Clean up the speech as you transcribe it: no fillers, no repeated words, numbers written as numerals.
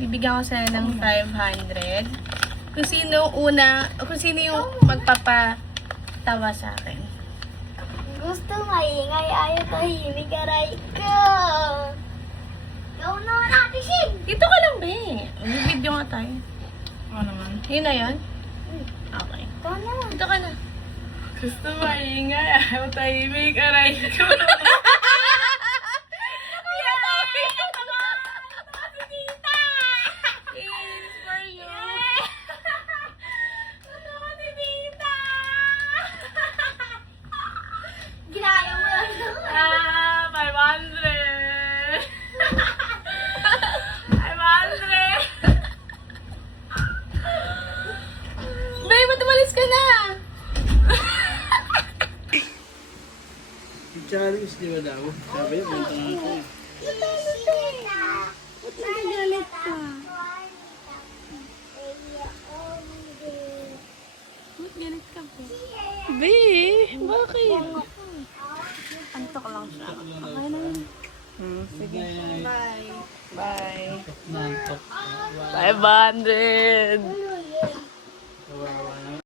Bibigyan ko sila ng 500. Kung sino yung magpapatawa sa akin. Gusto maingay, ayaw tahimik, aray ko. Ikaw naman natin, Shin. Dito ka lang, be. Bibidyo nga tayo. Ano naman? Yun na yun? Okay. Ikaw naman. Dito ka na. Gusto maingay, ayaw tahimik, aray ko. Ginaya mo lang ako. 500! 500! Be, ba't umalis ka na? Challenge, di ba daw? Sabi niya, punta nga ako eh. Ba't nagagalit ka? Ba't galit ka po? Be, bakit? Antok lang siya. Okay na yun. Sige. Bye. Bye. Nantok. 500!